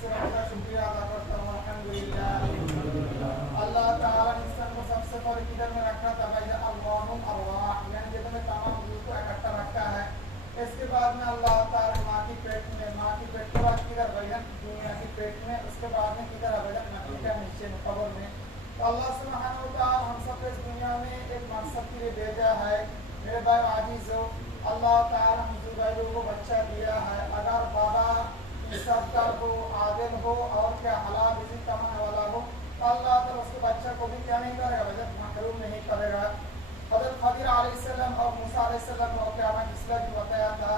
سے کا شکریہ ادا کرتا ہوں الحمدللہ اللہ تعالیٰ نے انسان کو سب سے پہلے کدھر میں رکھا تھا بھائی ارواح یعنی جب میں تمام روح کو اکٹھا رکھا ہے اس کے بعد میں اللہ تعالیٰ نے ماں کی پیٹ کے بعد کدھر بھائی دنیا کی پیٹ میں اس کے بعد میں کدھر ہے بھائی مٹی کا نیچے میں قبر میں تو اللہ سبحانہ و تعالیٰ ہم سب کو اس دنیا میں ایک مقصد کے لیے بھیجا ہے میرے بھائی عزیز ہو اللہ تعالیٰ ہم زبیدوں کو بچہ دیا ہے اگر بابا سب کا ہو عادل ہو اور کیا حلال رزق کمانے والا ہو تو اللہ تعالیٰ اس کے بچہ کو بھی کیا نہیں کرے گا بھائی محروم نہیں کرے گا حضرت خضر علیہ السلام اور موسیٰ علیہ السلام کو کیا میں اس لیے بتایا تھا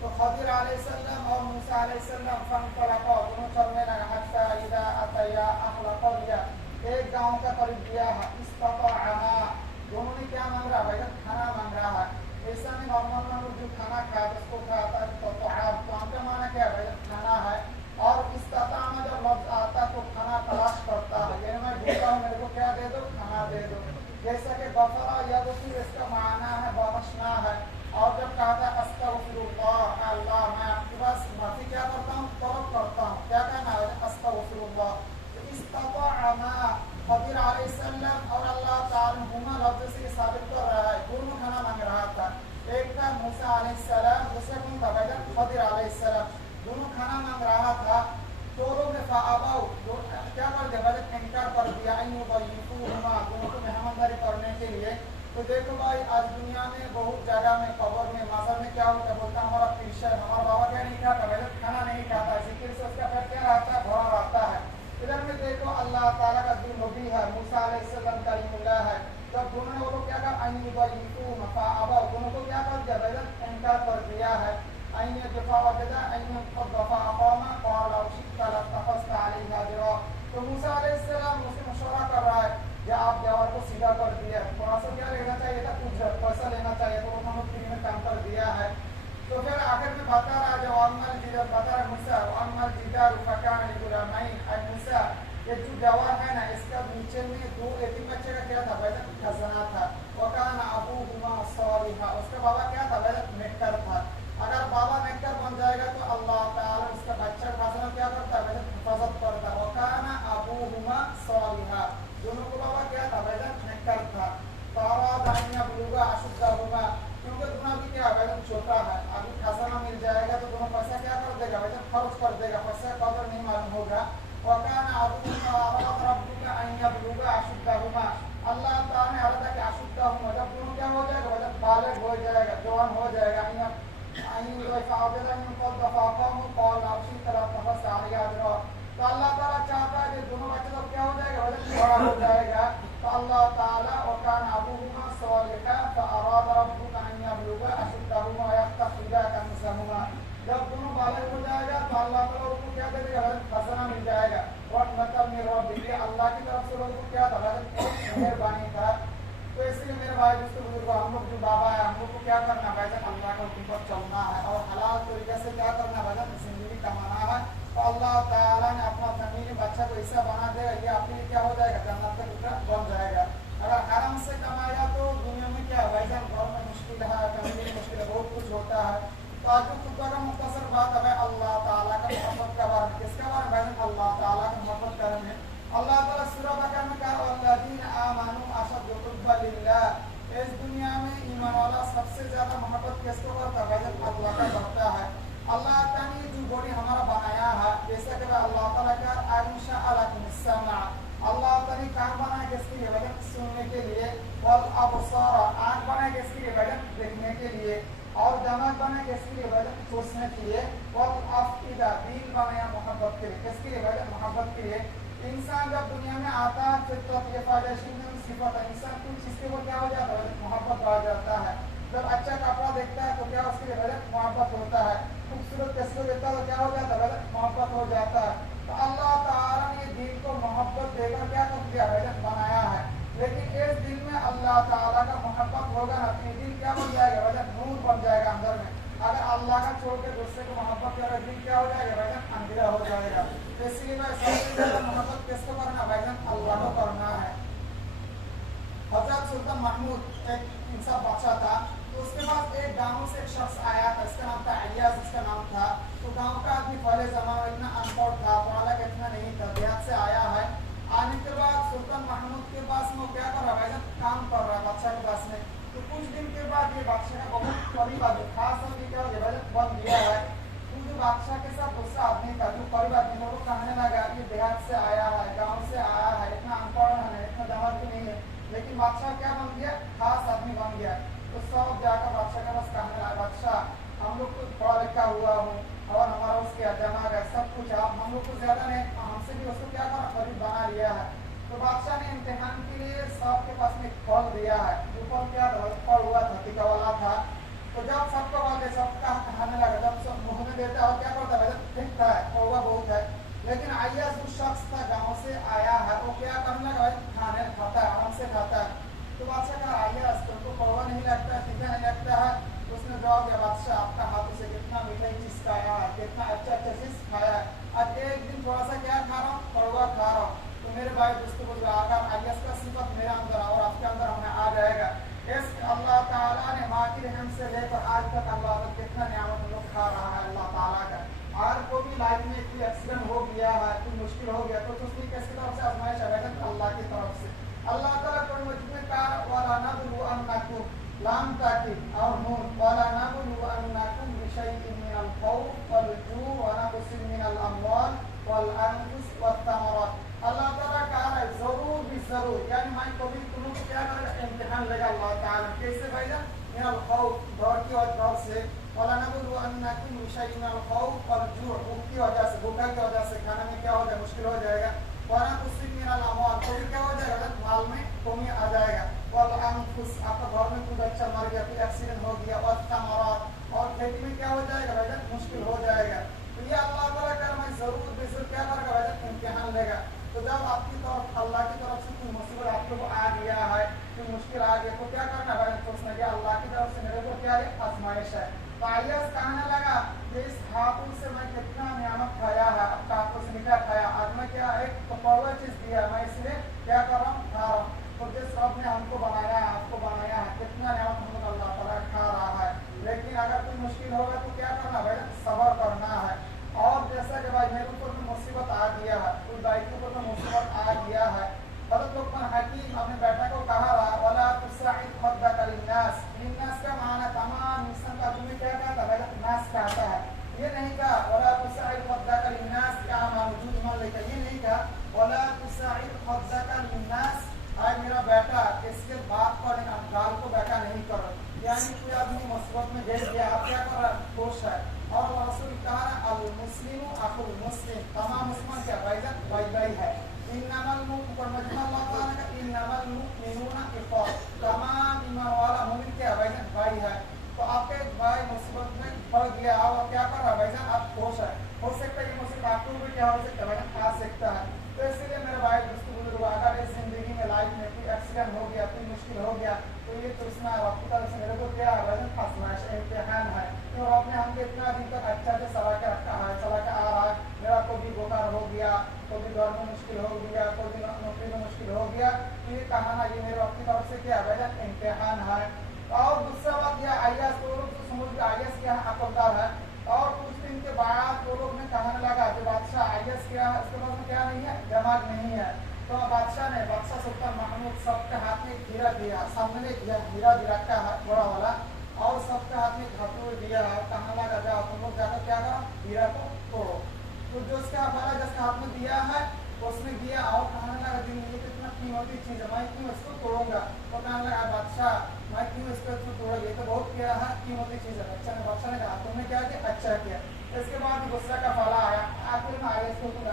تو خضر علیہ السلام اور موسیٰ علیہ السلام فانطلقا دونوں چلنے لگا حتی اذا اتیا اهل قرية ایک گاؤں کا قریب گیا ہے استطاعا دونوں نے کیا مانگ رہا بھائی کھانا مانگ رہا ہے ایسا نہیں نارمل میں جو کھانا کھاتا ہے اس کو کھاتا ہے تو ہم کا معنی کیا ہے کھانا ہے اور استطاع میں جب لفظ آتا تو کھانا تلاش کرتا ہے یعنی میں بھوکا ہوں میرے کو کیا دے دو کھانا دے دو جیسا کہ غفرا یا تو پھر اس کا معنی ہے بخشنا ہے اور جب کہتا ہے استغفر اللہ اللہ میں آپ کے پاس معافی کیا کرتا ہوں طلب کرتا ہوں کیا کہنا ہے استغفر اللہ استطاعنا خضر علیہ السلام اور اللہ تعالیٰ ہما لفظ سے ثابت کر رہا ہے دونوں کھانا مانگ رہا تھا ایک تھا موسیٰ علیہ السلام دوسرا کون تھا بھائی خضر علیہ السلام دونوں کھانا مانگ رہا تھا دونوں میں فاباؤ کیا کر دیا بھائی انکار کر دیا ضیفوہما دونوں کو مہمانداری کرنے کے لیے تو دیکھو بھائی آج دنیا میں بہت جگہ میں قبر میں مزار میں کیا ہوتا ہے بولتا ہمارا پیشہ ہے ہمارا بابا کیا نہیں کھاتا بھائی کھانا نہیں کھاتا ذکر سے اس کا پیٹ کیا رہتا ہے بھرا رہتا ہے ادھر میں دیکھو اللہ تعالیٰ کا دل نبی ہے موسیٰ علیہ السلام کلیم اللہ ہے جب دونوں نے وہ لوگ کیا کہا ضیفوہما فاباؤ دونوں کو کیا کر دیا بھائی انکار کر دیا ہے أن يدفع وجدا أن ينقض فأقام قال لو شئت لاتخذت عليه أجرا تو موسیٰ علیہ السلام اس سے مشورہ کر رہا ہے یا آپ دیوار کو سیدھا کر دیا تھوڑا سا کیا لینا چاہیے تھا کچھ پیسہ لینا چاہیے تو انہوں نے فری میں کام کر دیا ہے تو پھر آخر میں بتا رہا جو عمل جدار بتا رہا موسیٰ عمل جدار فکان لغلامین اے موسیٰ یہ جو دیوار ہے نا اس کا نیچے میں دو یتیم بچے کا کیا تھا بھائی خزانہ تھا وکان ابوہما صالحا اس کا بابا کیا تھا بھائی نیکر تھا اگر بابا نیکر بن جائے گا تو اللہ تعالیٰ اس کا بچہ خزانہ کیا کرتا ہے حفاظت کرتا ہے وکان ابوہما صالحا دونوں کو بابا کیا تھا بھائی نیکر تھا فاراد ان یبلغا اشدہما کیونکہ دونوں بھی کیا بھائی چھوٹا ہے ابھی خزانہ مل جائے گا تو دونوں پیسہ کیا کر دے گا بھائی خرچ کر دے گا پیسہ قدر نہیں معلوم ہوگا وکان ابوہما اراد ربک ان یبلغا اشدہما اللہ تعالیٰ نے ارادہ کہ اشدہما جب دونوں کیا ہو جائے گا بھائی بالغ ہو جائے گا جوان ہو جائے گا تو اللہ تعالیٰ چاہتا ہے کہ دونوں بچے تو کیا ہو جائے گا بڑا ہو جائے گا تو اللہ تعالیٰ وکان ابوہما صالحا فاراد ربک ان یبلغا اشدہما ویستخرجا کنزہما جب دونوں بالغ ہو جائے گا تو اللہ تعالیٰ ان کو کیا دے گا خزانہ مل جائے گا رحمۃ من ربک اللہ کی طرف سے لوگوں کو کیا تھا مہربانی تھا تو اس لیے میرے بھائی دوستوں بزرگوں ہم لوگ جو بابا ہے ہم لوگ کو کیا کرنا ہے بھائی اللہ کا حکم پر چلنا ہے اور حلال طریقے سے کیا کرنا ہے بھائی زندگی کمانا ہے تو اللہ تعالیٰ نے اپنا فیملی بچہ کو ایسا بنا دے گا یہ آپ کے لیے کیا ہو جائے گا جنت کا ٹکڑا بن جائے گا اگر حرام سے کمایا تو دنیا میں کیا بھائی جان گھر میں مشکل ہے فیملی میں مشکل ہے بہت کچھ ہوتا ہے تو آج جو خطبہ کا مختصر بات ہے اللہ تعالیٰ کا محبت کا بارے میں کس کا بارے میں بھائی اللہ تعالیٰ کا محبت کرنے میں اللہ تعالیٰ سورہ بقرہ میں کہا والذین آمنوا اشد حبا للہ اس دنیا میں ایمان والا سب سے زیادہ محبت کس کو کرتا ہے اللہ کا کرتا ہے اللہ تعالیٰ نے جو باڈی ہمارا بنایا ہے جیسا کہ اللہ تعالیٰ کا انشاء لکم السمع اللہ تعالیٰ نے کان بنایا کس کے لیے سننے کے لیے والابصار آنکھ بنایا کس کے لیے دیکھنے کے لیے اور دماغ بنایا کس کے لیے سوچنے کے لیے والافئدہ دل بنایا محبت کے لیے کس کے لیے محبت کے لیے انسان جب دنیا میں آتا ہے پھر تو یہ فائدہ صفت ہے انسان کچھ چیز کے وہ کیا ہو جاتا ہے محبت آ جاتا ہے جب اچھا کپڑا دیکھتا ہے تو کیا اس کے لیے محبت ہوتا ہے خوبصورت تصویر دیکھتا ہے تو کیا ہو جاتا ہے محبت ہو جاتا ہے تو اللہ تعالیٰ نے دل کو محبت دے کر کیا کر دیا بنایا ہے لیکن اس دل میں اللہ تعالیٰ کا محبت ہوگا نا تو دل کیا بن جائے گا نور بن جائے گا اندر میں اگر اللہ کا چھوڑ کے دوسرے کو محبت کرے دل کیا ہو جائے گا اندھیرا ہو جائے گا اس لیے میں سب سے زیادہ محبت کس کو کرنا اللہ کو کرنا ہے حضرت سلطان محمود ایک انسان بادشاہ تھا تو اس کے بعد ایک گاؤں سے ایک شخص آیا تھا اس کا نام تھا ایاز اس کا نام تھا تو گاؤں کا آدمی پہلے زمانے میں اتنا ان پڑھ تھا پڑھا तो ज्यादा नहीं, हमसे भी उसको क्या करा, करीब बना लिया है। तो बादशाह ने इम्तिहान के लिए सबके पास में फल दिया है। जो फल क्या था, फल हुआ था, टीका वाला था। तो जब सबको वाले सबका खाने लगा, जब सब मुंह में देता और क्या करता है, फेंकता है, कौवा बहुत है। लेकिन आइया जो शख्स था गांव से आया है, वो क्या करने लगा, खाने खाता है, आराम से खाता है। तो बादशाह कहा, आइया तुमको कौवा नहीं लगता है, तीखा नहीं लगता है? तो उसने जवाब दिया, बादशाह आपका हाथों से कितना मीठा चीज खाया है, कितना अच्छा चीज खाया है। आज एक दिन थोड़ा सा क्या खा रहा हूँ, कौवा खा रहा हूँ। तो मेरे भाई दोस्तों को अगर आइया का सिफत मेरे अंदर और आपके अंदर हमें आ जाएगा। इस अल्लाह ताला ने माँ की रहम से लेकर आज तक अल्लाह तक कितना नियामत हम लोग खा रहा है अल्लाह ताला का। और कोई भी लाइफ में कोई एक्सीडेंट हो गया है, कोई मुश्किल हो गया, तो उसकी किसकी तरफ से आजमाइश आएगा, अल्लाह की तरफ से। अल्लाह ताला कोई मजबूत कार वाला नबलु अन्नकुम लाम ताकिब और नून वाला नबलु अन्नकुम बिशैइन मिनल खौफ वल जू व नक़सिन मिनल अमवाल वल अनफुस वत तमरात। अल्लाह ताला कहा है जरूर भी जरूर, यानी मैं कभी तुम लोग क्या करेगा, इम्तिहान लेगा अल्लाह ताला। कैसे भाईजान, मिनल खौफ डर की वजह से, वाला नबलु अन्नकुम बिशैइन मिनल खौफ वल जू भूख की वजह से, भूखा की वजह से खाने में क्या हो जाएगा, मुश्किल हो जाएगा। वाला नक़सिन मिनल अमवाल, कभी क्या हो जाएगा, माल में कमी आ जाएगा। वल अनफुस, आपका घर में कोई बच्चा मर गया, कोई एक्सीडेंट हो गया। वत तमरात, और खेती में क्या हो जाएगा भाईजान, मुश्किल हो जाएगा। तो ये अल्लाह ताला का मैं जरूर बेजरूर क्या करेगा भाईजान, इम्तिहान लेगा। तो जब आपकी तरफ अल्लाह की तरफ से कोई मुसीबत आप लोग आ गया है, कोई मुश्किल आ गया, तो क्या करना भाई, सोचना कि अल्लाह की तरफ से मेरे को क्या है, आजमाइश है। तो आइए कहने लगा कि इस हाथों से मैं कितना नियामत खाया है, आपका हाथों से मीठा खाया, आज मैं क्या एक कौवा चीज दिया, मैं इसलिए क्या कर रहा हूँ, खा रहा हूँ। तो जिस रब ने हमको बनाया है, आपको बनाया है, कितना नियामत हम लोग अल्लाह ताला खा रहा है। लेकिन अगर कोई मुश्किल होगा तो क्या करना भाई, सब्र करना है। और जैसा कि भाई मेरे ऊपर में मुसीबत आ गया है, कोई भाई के ऊपर में मुसीबत आ गया है, हज़रत लुक़मान हकीम अपने बेटा को कहा रहा, वला तुसइद खद्दक लिन्नास, लिन्नास का माना तमाम इंसान का, तुम्हें क्या कहता है, नास कहता है, ये नहीं कहा वला तुसइद खद्दक लिन्नास, क्या मौजूद मान लेकर, ये नहीं कहा वला तुसइद खद्दक लिन्नास। आज मेरा बेटा इसके बात पर गाल को बेटा नहीं कर रहा, यानी कोई आदमी मुसीबत में गिर गया, आप क्या कर रहा, खुश है। और रसूल कहा अल मुस्लिमु अखुल मुस्लिम, तमाम मुसलमान क्या भाईजान, भाई भाई है। इन्नमल मुमिनूना अल्लाह ताला का इन्नमल मुमिनूना इख्वा, तमाम ईमान वाला मुमिन क्या भाईजान, भाई है। तो आपके भाई मुसीबत में पड़ गया और क्या कर रहा भाईजान, आप खुश है। हो सकता है ये मुसीबत आपको भी क्या हो सकता है भाईजान, आ सकता है। तो इसलिए मेरे भाई दोस्तों बुजुर्ग, अगर इस जिंदगी में लाइफ में कोई एक्सीडेंट हो गया, कोई मुश्किल हो गया, तो ये तो इसमें रब की तरफ से मेरे को क्या है भाईजान, आजमाइश इम्तिहान है। तो रब ने हमको इतना दिन तक अच्छा से चला के रखा है, चला के आ रहा है। मेरा कभी बुखार हो गया, कभी घर में मुश्किल हो गया, कभी नौकरी में मुश्किल हो गया, तो ये कहना ये मेरे रब की तरफ से क्या है भाईजान, इम्तिहान है। और दूसरा बात यह आईएएस, तो लोग तो समझ के आईएएस क्या है, अकलदार है। और कुछ दिन के बाद वो लोग ने कहने लगा कि बादशाह आईएएस क्या है, उसके पास में क्या नहीं है, दिमाग नहीं है। तो बादशाह ने, बादशाह सुल्तान महमूद सबके हाथ में हीरा दिया, सामने दिया हीरा रखा है बड़ा वाला, और सबके हाथ में घटूर दिया है। कहने लगा जाओ तुम लोग जाकर क्या करो, हीरा को तोड़ो। तो जो उसका हवाला जिसके हाथ में दिया है उसने दिया, और कहने लगा दिन ये कितना कीमती चीज है, मैं क्यों इसको तोड़ूंगा। तो कहने लगा बादशाह मैं क्यों इसको तोड़ूंगा, ये तो बहुत क्या है, कीमती चीज है। बादशाह ने कहा तुमने क्या किया, अच्छा किया। इसके बाद दूसरा का फला आया, आखिर में आया इसको तुम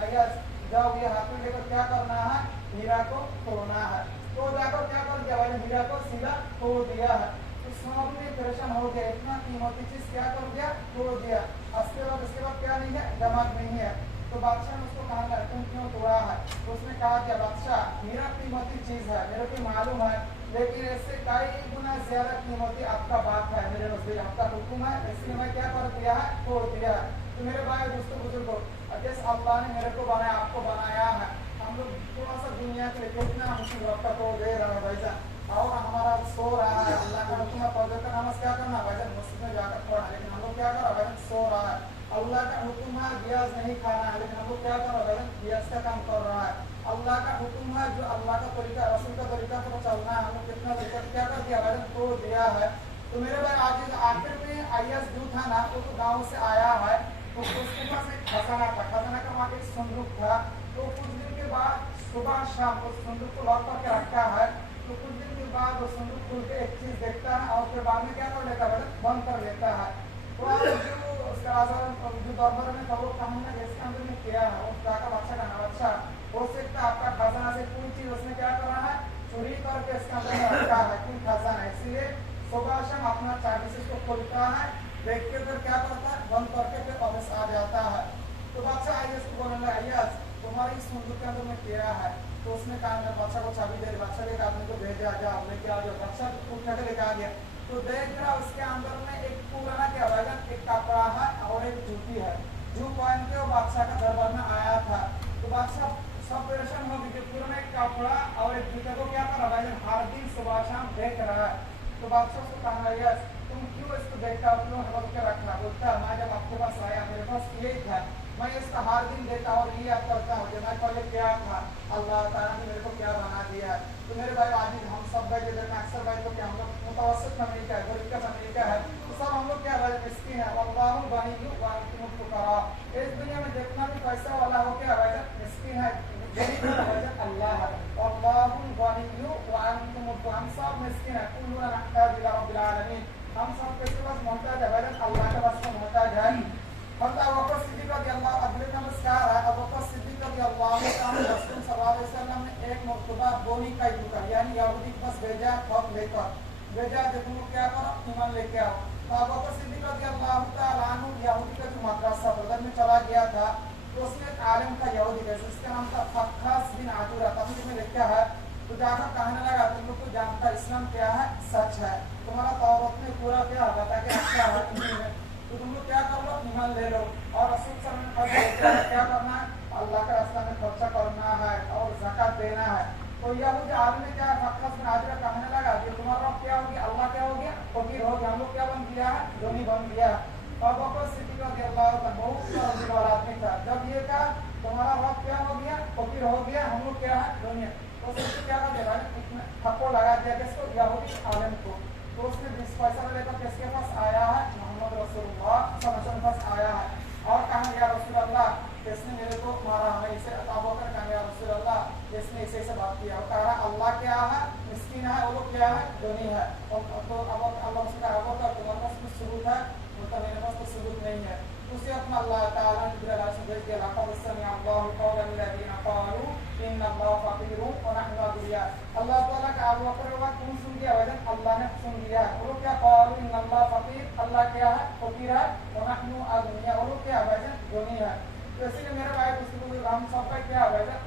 जाओ ये हाथ में लेकर क्या करना है, हीरा को तोड़ना है। तो जाकर क्या कर दिया भाई, हीरा को सीधा तोड़ दिया है। तो सब में परेशान हो गया, इतना कीमती चीज क्या कर दिया, तोड़ दिया। इसके बाद क्या नहीं है, दिमाग नहीं है। तो बादशाह ने उसको कहा तुम क्यों तोड़ा है। तो उसने कहा कि बादशाह हीरा कीमती चीज है, मेरे को मालूम है, लेकिन इससे कई गुना ज्यादा कीमती आपका बात है, मेरे नजदीक आपका हुक्म है, इसलिए मैं क्या कर दिया है, तोड़ दिया है। तो मेरे भाई दोस्तों बुजुर्गों, जिस अल्लाह ने मेरे को बनाया, आपको बनाया है, हम लोग थोड़ा सा दुनिया के लिए कितना मुश्किल वक्त को दे रहा है भाईजान, और हमारा सो रहा है, अल्लाह का हुक्म है फजर का नमाज क्या करना भाईजान, मस्जिद में जाकर पढ़ना, लेकिन हम लोग क्या कर रहा है भाईजान, सो रहा है। अल्लाह का हुक्म है ब्याज नहीं खाना है, लेकिन हम लोग क्या कर रहा है भाईजान, ब्याज का काम कर रहा है। अल्लाह का हुक्म है जो अल्लाह का तरीका, रसूल का तरीका पर चलना है, हम लोग कितना तरीका क्या कर दिया भाईजान, तोड़ दिया है। तो मेरे भाई आज आखिर में आईएएस जो था ना, वो तो गाँव से आया है, तो उसके पास एक खजाना था, खजाना का वहाँ एक संदूक था। तो कुछ दिन के बाद सुबह शाम उस संदूक को लॉक करके रखा है। तो कुछ दिन के बाद वो संदूक खोल के एक चीज देखता है, और फिर बाद में क्या कर लेता है, बंद कर लेता है। तो आप जो उसका राजा जो दरबार में था वो कहानी ना इसके अंदर में किया है उस का बादशाह का नाम अच्छा हो सकता आपका खजाना से कोई चीज उसने क्या कर रहा है चोरी करके इसके अंदर में रखा है कोई खजाना है, इसलिए सुबह शाम अपना चाबी से इसको खोलता है, देख के फिर क्या करता है बंद करके फिर वापस आ जाता है। तो बादशाह आइए इसको बोलने लगा यस तुम्हारी इस मंदिर के अंदर में किया है। तो उसने कहा मैं बादशाह को चाबी दे, बादशाह ने एक आदमी को भेजा गया लेके आ गया, बादशाह उठा के लेके आ गया तो देख रहा उसके अंदर में एक पुराना क्या होगा एक कपड़ा है और एक जूती है जो पहन के वो बादशाह का दरबार में आया था। तो बादशाह सब परेशान हो गए, पुराना एक कपड़ा और एक जूते को क्या कर रहा है हर दिन सुबह शाम देख रहा है। तो बादशाह को कहा यस तुम क्यों इसको देखता हो, क्यों हवा के रखना, बोलता मैं जब आपके पास आया मेरे पास यही था, मैं इसका हर दिन देता और ये याद करता हूँ जब मैं पहले क्या था अल्लाह ताला ने मेरे को क्या बना दिया। तो मेरे भाई आज हम सब भाई के देखना अक्सर भाई तो क्या हम लोग मुतवसत फैमिली का है, गरीब का फैमिली का है, तो सब हम लोग क्या भाई मिस्किन है। अल्लाह गनी व अंतुम फुकरा, इस दुनिया में जितना भी पैसा वाला हो क्या भाई मिस्किन है, गरीब है भाई अल्लाह है। अल्लाह गनी व अंतुम फुकरा, हम सब मिस्किन है, कुल्लुना नहताज इला रब्बिल आलमीन, हम सब किसके पास मोहताज है भाई अल्लाह के पास मोहताज है। अबू बकर सिद्दीक रज़ियल्लाहु अगले नमस्कार है अबू बकर सिद्दीक रज़ियल्लाहु अन्हु रसूल सल्लल्लाहु अलैहि वसल्लम ने एक मर्तबा बोनी का दुकान यानी यहूदी के पास भेजा खत लेकर भेजा जो तुम क्या करो ईमान लेके आओ। तो अबू बकर सिद्दीक रज़ियल्लाहु तआला अन्हु यहूदी का जो मदरसा बगल में चला गया था तो उसमें एक आलिम था यहूदी का जिसका नाम था फक्खास बिन आजुरा, तभी में लिखा है तो जाकर कहने लगा तुम लोग को जानता इस्लाम क्या है सच है, तुम्हारा तौरात में पूरा क्या बता के रखा है तो तुम लोग क्या कर लो ईमान ले लो और रसूल सल्लल्लाहु अलैहि वसल्लम ने क्या करना है अल्लाह के रास्ते में खर्चा करना है और ज़कात देना है। तो यह जो आदमी क्या फक्खास बिन आजुरा कहने लगा कि तुम्हारा रब क्या हो गया अल्लाह क्या हो गया फकीर हो गया, हम लोग क्या बन गया है धनी बन गया। अबू बकर सिद्दीक रज़ियल्लाहु अन्हु बहुत बड़ा वाला आदमी था, जब ये कहा तुम्हारा रब क्या हो गया फकीर हो गया हम लोग क्या है धनी, तो उसको क्या कर दिया थप्पड़ लगा दिया किसको यहूदी आलिम को। तो उसने 20 पैसा लेकर किसके पास आया है मोहम्मद रसूलुल्लाह सल्लल्लाहु अलैहि वसल्लम पास आया है और कहा या रसूल अल्लाह किसने मेरे को मारा, हमें इसे अबू बकर कहा या रसूल अल्लाह इसने इसे बात किया और कहा अल्लाह क्या है मिस्किन है वो लोग क्या है धनी है। और तो अब अल्लाह उसने कहा अबू बकर तुम्हारे पास कुछ सबूत है, बोलता मेरे पास कुछ सबूत नहीं है। उसी वक्त अल्लाह ताला ने जिब्रील अलैहि सलाम भेज दिया लक़द समिअ अल्लाहु क़ौला लल्लज़ीना क़ालू इन्ना अल्लाह फ़क़ीरुन व नहनु अग़निया, अल्लाह ताला का अबू बकर का कौन सुन लिया वजन अल्लाह ने सुन लिया। वो लोग क्या क़ालू इन्ना अल्लाह फ़क़ीर, अल्लाह क्या है फ़क़ीर है, व नहनु अग़निया, वो लोग क्या वजन धनी है। तो इसलिए मेरे भाई दोस्तों हम सब का क्या वजन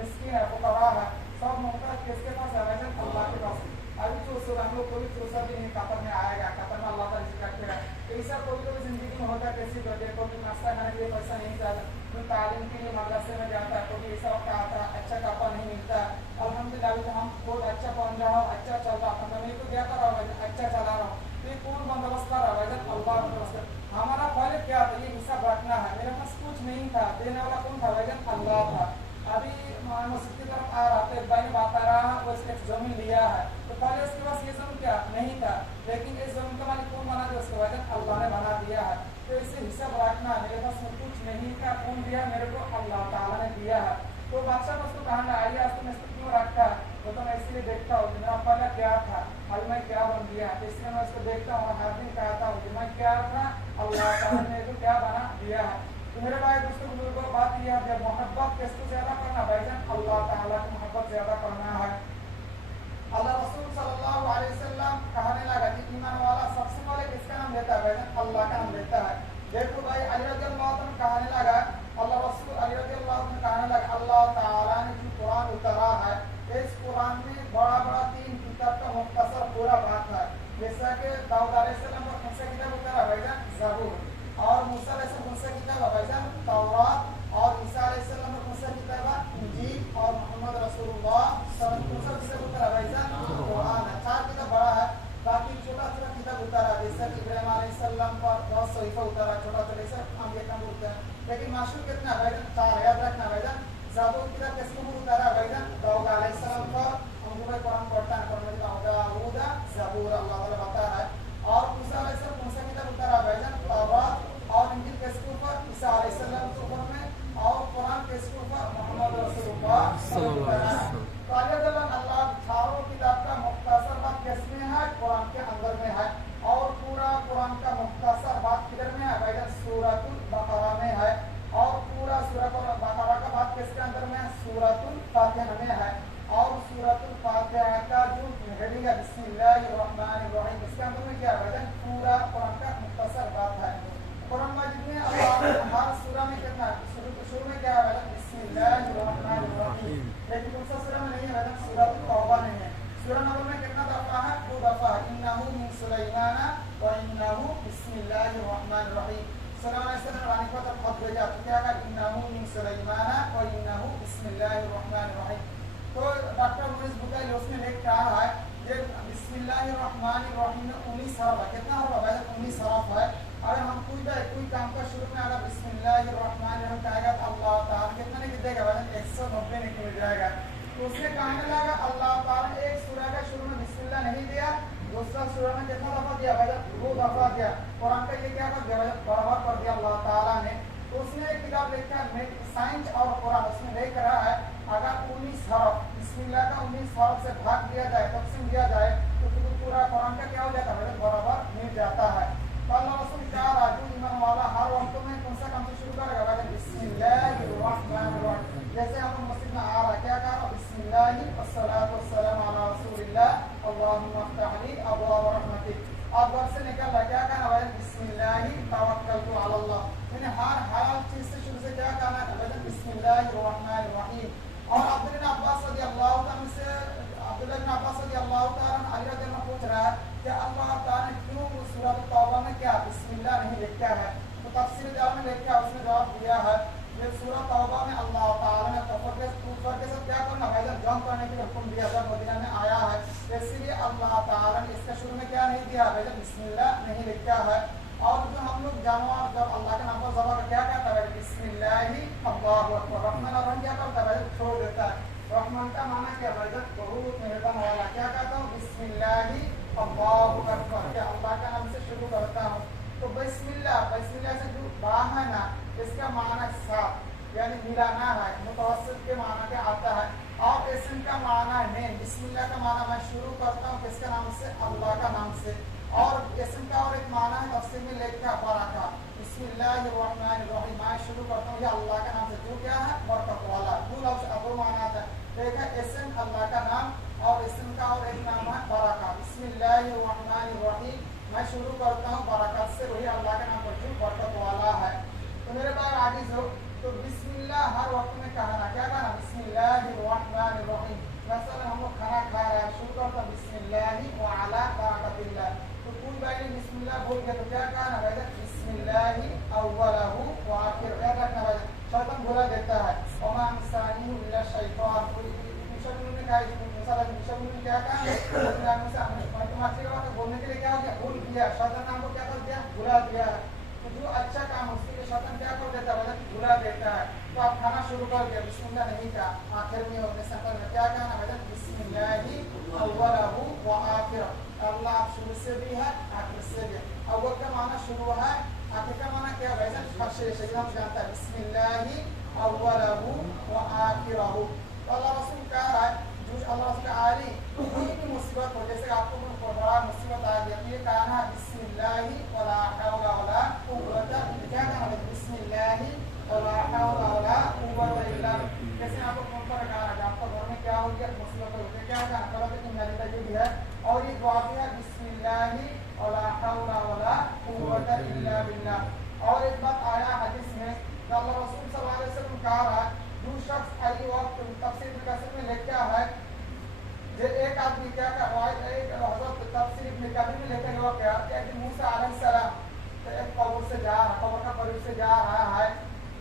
मिस्कीन है फुक़रा है, सब मोहताज किसके पास है वजन अल्लाह के पास। अभी तो हम लोग कोई दूसरा दिन कतर में आएगा, कतर में अल्लाह का रिज़्क़ रखेगा, तो ऐसा कोई जिंदगी में होता है कैसी वजह को भी नाश्ता खाने के लिए पैसा नहीं चाहता, कोई तालीम के लिए मदरसे में जाता है, कोई ऐसा वक्त आता है अच्छा कपड़ा नहीं मिलता, अल्हम्दुलिल्लाह तो हम बहुत अच्छा पहन रहा हूँ अच्छा चल रहा हूँ, मैं तो क्या कर रहा हूँ अच्छा चला रहा हूँ, तो ये कौन बंदोबस्त कर रहा है अल्लाह बंदोबस्त। हमारा पहले क्या था ये हिसाब रखना है, मेरे पास कुछ नहीं था, देने वाला कौन था वजन अल्लाह था। अभी मस्जिद की तरफ आ रहा था एक भाई ने बात आ रहा है वो इसने जमीन लिया है, तो पहले उसके पास ये जमीन क्या नहीं था, लेकिन इस जमीन का मालिक कौन बना दिया उसके वजन अल्लाह ने बना दिया है। तो इससे हिसाब रखना मेरे पास कुछ नहीं था, कौन दिया मेरे को अल्लाह ताला ने दिया है। तो बादशाह को उसको कहना आइए आज तुम इसको क्यों रखा है, तो मैं इसलिए देखता हूँ मेरा पहले क्या था आज मैं क्या बन गया, तो इसलिए मैं उसको देखता हूँ हर दिन कहता हूँ कि मैं क्या था अल्लाह ताला ने तो क्या बना दिया है। तो मेरे भाई दोस्तों बुजुर्गों बात यह है जब मोहब्बत किसको ज्यादा करना भाईजान अल्लाह ताला की मोहब्बत ज्यादा करना है। अल्लाह रसूल सल्लल्लाहु अलैहि वसल्लम कहने लगा कि ईमान वाला सबसे पहले किसका नाम लेता है भाईजान अल्लाह का नाम लेता है। देखो भाई अली रज़ियल्लाहु अन्हु कहने लगा अल्लाह रसूल अली रज़ियल्लाहु अन्हु कहने लगा अल्लाह ताला ने जो कुरान उतारा है इस कुरान में बड़ा बड़ा 3 किताब का मुख्तसर पूरा बात है, जैसा कि दाऊद अलैहिस्सलाम पर कौन सा किताब उतारा भाईजान ज़बूर, और मूसा अलैहिस्सलाम कौन सा किताब है भाईजान तौरात, और ईसा अलैहिस्सलाम पर कौन सा किताब है इंजील, और मोहम्मद रसूलुल्लाह फातिहा में है। और सूरतुल फातिहा का जो हेडिंग है बिस्मिल्लाहिर्रहमानिर्रहीम, इसके अंदर में क्या है, पूरा कुरान का मुख्तसर बात है। कुरान मजीद में अल्लाह हर सूरा में कितना शुरू में क्या है, बिस्मिल्लाहिर्रहमानिर्रहीम, लेकिन दूसरा सूरा में नहीं है, सूरत तौबा में है। सूरा नंबर में कितना दफा है, 2 दफा है, इन्नहु मिन सुलैमाना व इन्नहु बिस्मिल्लाहिर्रहमानिर्रहीम। सूरा से रानी को तब खुद भेजा तो क्या कहा, इन्नहु मिन सुलैमाना व इन्नहु बिस्मिल्लाहिर्रहमानिर्रहीम। तो डॉक्टर मुनीस बुखारी उसने लिख कहा है ये बिस्मिल्लाहिर्रहमानिर्रहीम में 19 हरफ है। कितना हरफ है, 19 हरफ है। अगर हम कोई काम का शुरू में अगर बिस्मिल्लाहिर्रहमानिर्रहीम कहेगा तो अल्लाह ताला कितना नहीं देगा, 190 नहीं मिल जाएगा। तो उसने कहने लगा अल्लाह ताला एक सूरा का शुरू में बिस्मिल्लाह नहीं दिया, दूसरा सूरा में कितना दफा दिया, 2 दफा दिया। कुरान का ये क्या कर दिया, बराबर कर दिया अल्लाह ताला ने। तो उसने एक किताब लिखा है साइंस और कुरान, उसमें लिख रहा है अगर 19 हरफ बिस्मिल्लाह का 19 हरफ से भाग दिया जाए, तक़सीम दिया जाए तो पूरा कुरान का क्या हो जाता है, बराबर मिल जाता है। तो अल्लाह रसूल क्या राजू ईमान वाला हर वक्त में कौन सा काम से शुरू करेगा, बिस्मिल्लाहिर्रहमानिर्रहीम। जैसे हम मस्जिद में आ रहा है क्या कहा, बिस्मिल्लाहि वस्सलातु वस्सलामु अला रसूलिल्लाह अल्लाहुम्मा अफ्तह ली अबवाब रहमतिक। आप घर से निकल रहा क्या कहना है, बिस्मिल्लाहि तवक्कलतु अलल्लाह। यानी हर चीज से शुरू से क्या कहना है, बिस्मिल्लाहिर्रहमानिर्रहीम। और अब्दुल्लाह बिन अब्बास रज़ियल्लाहु अन्हु से अली रज़ियल्लाहु पूछ रहा है कि अल्लाह ताला ने क्यों सूरत तौबा में क्या बिस्मिल्लाह नहीं लिखा है। तो तफसीर में लिखा है, उसने जवाब दिया है ये सूरत तौबा में अल्लाह ताला ने कफर के साथ क्या करना भाई, जंग करने के लिए हुक्म दिया जब मदीना में आया है। इसलिए अल्लाह ताला ने इसका शुरू में क्या नहीं दिया भाई, बिस्मिल्लाह नहीं लिखा है। और जो हम लोग जानवर जब अल्लाह के नाम पर ज़बह का क्या करता है, बिस्मिल्लाहि अल्लाहु अकबर। रहमान और रहीम क्या करता है, छोड़ देता है। रहमान का माना क्या है, बहुत मेहरबान वाला। क्या कहता हूँ, बिस्मिल्लाहि अल्लाहु अकबर, क्या अल्लाह के नाम से शुरू करता हूँ। तो बिस्मिल्लाह से जो बा है ना, इसका माना साफ, यानी मिलाना है, मुतवस्सित के माना के आता है। और इसम का माना है, बिस्मिल्लाह का माना मैं शुरू करता हूँ किसके नाम से, अल्लाह का नाम से। और इसम का और एक माना है तफसीर में लिखा बरका, बिस्मिल्लाहिर्रहमानिर्रहीम, मैं शुरू करता हूँ ये अल्लाह का नाम से, जो क्या है बरकत वाला। दो लफ्ज़ दो माना था, एक है इसम अल्लाह का नाम, और इसम का और एक नाम है बरका। बिस्मिल्लाहिर्रहमानिर्रहीम, मैं शुरू करता हूँ बरकत से, वही अल्लाह के नाम पर जो बरकत वाला है। तो मेरे पास आगे जो तो बिस्मिल्लाह हर वक्त में कहना, क्या कहना, बिस्मिल्लाहिर्रहमानिर्रहीम। मसलन हम लोग खाना खा रहे हैं, शुरू करता हूँ बिस्मिल्लाहि व अला बरकतिल्लाह। तो कोई भाई ने बिस्मिल्लाह बोल दिया तो क्या कहना भाई, बिस्मिल्लाहि अव्वलहु व आखिरहु, याद रखना भाई, शैतान भुला देता है। वमा अंसानिहु इल्ला शैतान, कोई मुसलमान ने कहा, मुसलमान क्या कहा, बोलने के लिए क्या हो गया, भूल गया, शैतान हमको क्या कर दिया, भुला दिया। तो जो अच्छा काम उसके लिए शैतान क्या कर देता है, भुला देता है। तो आप खाना शुरू कर दिया, बिस्मिल्लाह नहीं कहा, आखिर में अपने सफर में क्या कहना है, बिस्मिल्लाहि अव्वलहु व आखिरहु। अल्लाह शुरू से भी है, आखिर से भी है। अव्वल का माना शुरू है, आखिर का माना क्या है, हम जानता है, बिस्मिल्लाहि अव्वलहु व आखिरहु। तो अल्लाह रसूल कह रहा है, जो अल्लाह रसूल आली कोई भी मुसीबत हो, जैसे आपको कोई बड़ा मुसीबत आ गया, ये कहना है बिस्मिल्लाहि वला हौला वला कुव्वता, क्या कहना है, बिस्मिल्लाहि वला हौला वला कुव्वता इल्ला। जैसे आपको फोन पर कहा है आपका घर में क्या हो गया, मुसीबत हो गई, क्या कहना, करो कि मेरी जो भी है। और ये दुआ भी है, बिस्मिल्लाहि वला हौला वला कुव्वता इल्ला बिल्लाह। और एक बात आया हदीस में, अल्लाह रसूल सल्लल्लाहु अलैहि वसल्लम कह रहा है, जो शख्स आई वक्त तफसीर में लिखा है, जो एक आदमी क्या कर रहा है, एक हज़रत तफसीर में कभी में लिखा हुआ क्या, एक दिन मूसा अलैहिस्सलाम तो एक कब्र से जा रहा, कब्र का करीब से जा रहा है।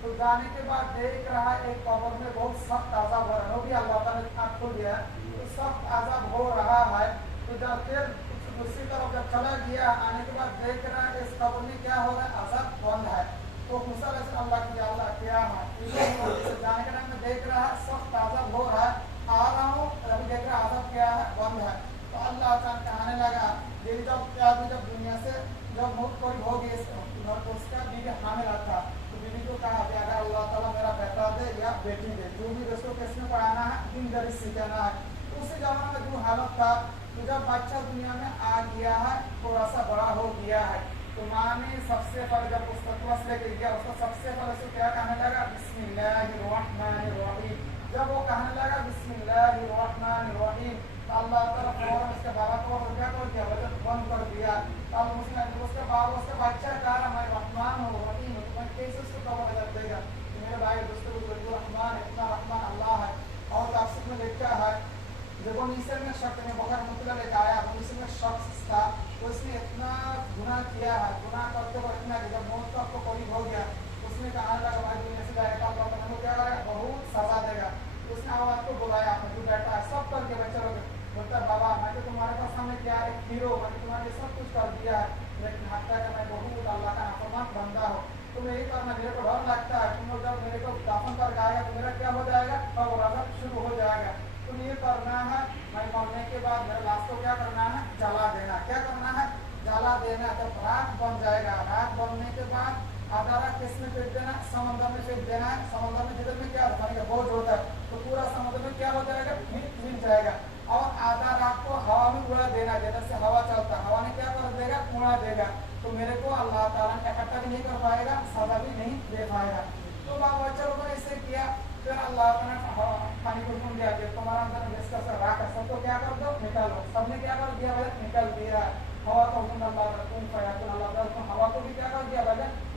तो जाने के बाद देख रहा है एक कब्र में बहुत सख्त अज़ाब हो रहा है, वो भी अल्लाह ताला ने आँख खोल दिया, तो सख्त अज़ाब हो रहा है। तो जब फिर दूसरी तरफ जब चला गया, आने के बाद देख रहा है इस कब्र में क्या हो रहा है, अज़ाब बंद है। तो मूसा अलैहिस्सलाम अल्लाह की अल्लाह क्या है, जाने के टाइम में देख रहा है सख्त अज़ाब हो रहा है, आ रहा हूँ अभी देख रहा अज़ाब क्या है, बंद है। तो अल्लाह ताला कहने लगा, ये जब दुनिया से जब मौत कोई हो गई, तो उसका बीवी हामिला था, तो बीवी को कहा कि अगर अल्लाह ताला मेरा बेटा दे या बेटी दे, जो भी उसको किसमें पढ़ाना है, दीनदारी सीखाना है। तो उसी जमाने में जो हालत था, तो जब बच्चा दुनिया में आ गया है, थोड़ा सा बड़ा हो गया है, तो माँ ने सबसे पहले जब उसका क्लास लेके गया, उसको सबसे पहले से क्या कहने लगा, बिस्मिल्लाहिर्रहमानिर्रहीम। जब वो कहने लगा مسلم شخص نے بخار مطلع لے کے آیا، مسلم شخص تھا، اس نے اتنا گناہ کیا ہے، گناہ کرتے ہوئے اتنا کہ جب موت کا قریب ہو گیا، اس نے کہا لگا بھائی دنیا سے جائے گا، اللہ تعالیٰ کو کیا کرے گا، بہت سزا دے گا۔ اس نے آواز کو بلایا، اپنا جو بیٹا ہے سب کر کے بچے لوگ، بولتا ہے بابا میں تو تمہارے پاس سامنے کیا ہے، ایک ہیرو، میں نے تمہارے لیے سب کچھ کر دیا ہے، لیکن حتیٰ کہ میں بہت اللہ کا نافرمان بندہ ہوں، تم یہی کرنا، میرے کو ڈر لگتا ہے تم لوگ جب میرے کو دفن کر کے آئے گا تو میرا کیا ہو جائے گا، قبر عذاب شروع ہو جائے گا، تم یہ کرنا ہے میں مرنے کے بعد میرے لاش کو کیا کرنا ہے، جلا دینا، کیا کرنا ہے، جلا دینا۔ جب راک بن جائے گا، راک بننے کے بعد آدھا راک کس میں پھینک دینا، سمندر میں پھینک دینا ہے، سمندر میں جدھر میں کیا پانی کا بوجھ ہوتا ہے تو پورا سمندر میں کیا ہو جائے گا، مل جائے گا، اور آدھا راک کو ہوا میں اڑا دینا، جدھر سے ہوا چلتا ہے ہوا نے کیا کر دے گا، اڑا دے گا، تو میرے کو اللہ تعالیٰ نے اکٹھا بھی نہیں کر پائے گا، سزا بھی نہیں دے پائے گا۔ تو بچے لوگوں نے اسے کیا، پھر اللہ تعالیٰ نے پانی کو ڈھونڈ دیا کہ تمہارا اندر جس کا سر راک ہے سب کو کیا کر دو، نکالو، سب نے کیا کر دیا، نکل دیا، ہوا کو حکم اللہ تم فیاکن اللہ تعالیٰ ہوا کو بھی کیا کر دیا،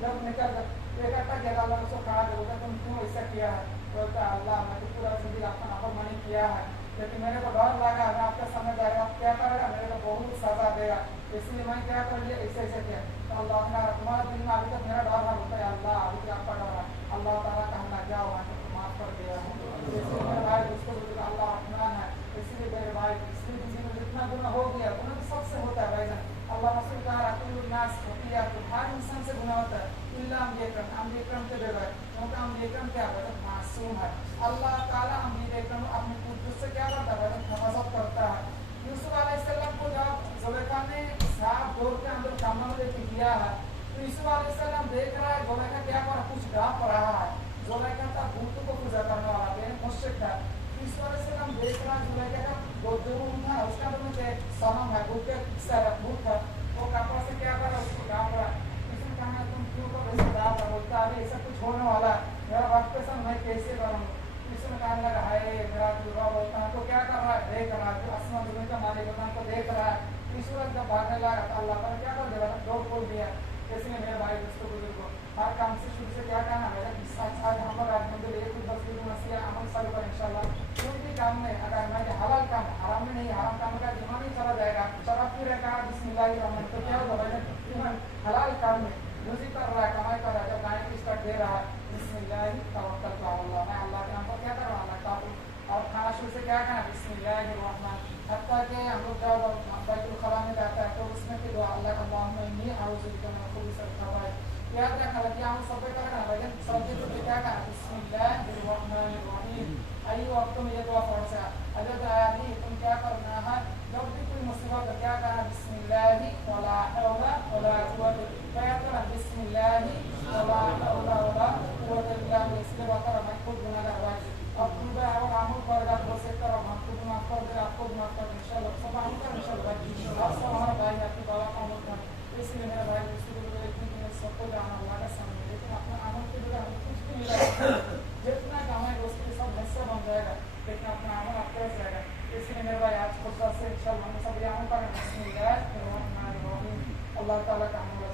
جب نکل گیا اکٹھا کیا، اللہ نے اس کو کہا کہ بولتا تم کیوں ایسا کیا ہے، بولتا اللہ میں تو پورا زندگی آپ کا نافرمانی کیا ہے، لیکن میرے کو ڈر لگا میں آپ کا سمجھ جائے گا آپ کیا کرے گا، میرے کو بہت سزا دے گا، اس لیے میں کیا کر لیا، ایسے ایسے کیا، تو اللہ نے تمہارے دل میں ابھی تک میرا ڈر ہے، بولتا ہے اللہ ابھی تک آپ کا ڈر ہے، اللہ تعالیٰ کا ہم کیا ہوا تو معاف کر دیا ہے، اس لیے میرے بھائی اس کو اللہ رحمان ہے، اس لیے میرے بھائی اس لیے کسی میں جتنا گناہ ہو گیا گناہ تو سب سے ہوتا ہے بھائی جان، اللہ رسول کہا کل الناس خطیئۃ، ہر انسان سے گناہ ہوتا ہے الا انبیاء اکرم کے بغیر، کیونکہ انبیاء اکرم کیا ہے، معصوم ہے، اللہ تعالیٰ انبیاء اکرم اپنے قدرت سے کیا کرتا ہے، حفاظت کرتا ہے۔ یوسف علیہ السلام کو جب زلیخا نے سانپ ڈور کے اندر کمرہ میں لے کے گیا ہے تو یوسف علیہ السلام دیکھ رہا ہے زلیخا کیا کر کچھ ڈانپ رہا ہے، زلیخا تھا بھوتوں کو پوجا کرنے والا، یعنی مشرک تھا، یوسف علیہ السلام دیکھ رہا ہے زلیخا کا جو روم تھا اس کا روم میں صنم ہے، بھوت کا بھوت ہے، وہ کپڑا سے کیا کر رہا ہے، اس کو ڈانپ رہا ہے، اس نے کہا تم کیوں کر ایسے ڈانپ رہا، بولتا ہے ایسا کچھ ہونے والا ہے، میرا وقت پہ سب میں کیسے کروں، اس نے کہنے لگا ہے میرا دلوا بولتا ہے تو کیا کر رہا ہے، دیکھ رہا ہے، جو آسمان زمین کا مالک ہوتا ہے کو دیکھ رہا ہے، اس وقت جب بھاگنے لگا تو اللہ تعالیٰ کیا کر دے رہا ہے، ڈور کھول دیا، اس لیے میرے بھائی دوستوں بزرگوں ہر کام سے شروع سے کیا کہنا ہے، آج ہم لوگ الحمدللہ کچھ بصیر مسیح عمل شروع کریں انشاءاللہ، کوئی بھی کام میں اگر میں حلال کام حرام میں نہیں، حرام کام کا دماغ نہیں چلا جائے گا، شراب پی رہا ہے بسم اللہ الرحمن تو کیا ہوگا بھائی، حلال کام میں روزی کر رہا ہے، کمائی کر رہا ہے، جب گانے کی اسٹارٹ دے رہا ہے بسم اللہ توکلت علی اللہ، میں اللہ کے نام پر کیا کر رہا ہوں، اللہ کا، اور کھانا شروع سے کیا کہنا بسم اللہ الرحمن، حتیٰ کہ ہم لوگ جب بیت الخلاء میں جاتا ہے تو اس میں کہ دعا اللہ اللہم انی اعوذ بک من الخبث والخبائث، یاد رکھنا لگی ہم سب پہ کرنا لیکن سب کے تو کیا کہنا بسم اللہ الرحمن الرحیم، آئی وقت میں یہ دعا پڑھ سے اجد آیا نہیں، تم کیا کرنا ہے جب بھی کوئی مصیبت کیا کہنا بسم اللہ ولا حول ولا قوت، کیا کرنا بسم اللہ ولا حول ولا قوت الا باللہ، اس لیے بتا رہا میں خود گناہ گار ہوں، اب تم پہ اور عمل کر گا تو سے کرو، ہم کو معاف کر دے، آپ کو معاف کر دے انشاءاللہ، سب عمل کر انشاءاللہ، آپ سب ہمارا بھائی آپ کی بابا کا عمل کر، اس لیے میرا بھائی اس کو سب کو جانا اللہ کا سامنے، لیکن اپنا عمل کے بغیر ہمیں کچھ بھی ملا جتنا کمائے اس کے سب حصہ بن جائے گا، لیکن اپنا عمل آپ کیسے رہے گا، اس لیے میرے بھائی آج خود سے انشاءاللہ ہم سب یہ عمل کریں بسم اللہ الرحمن الرحیم، اللہ تعالیٰ کا عمل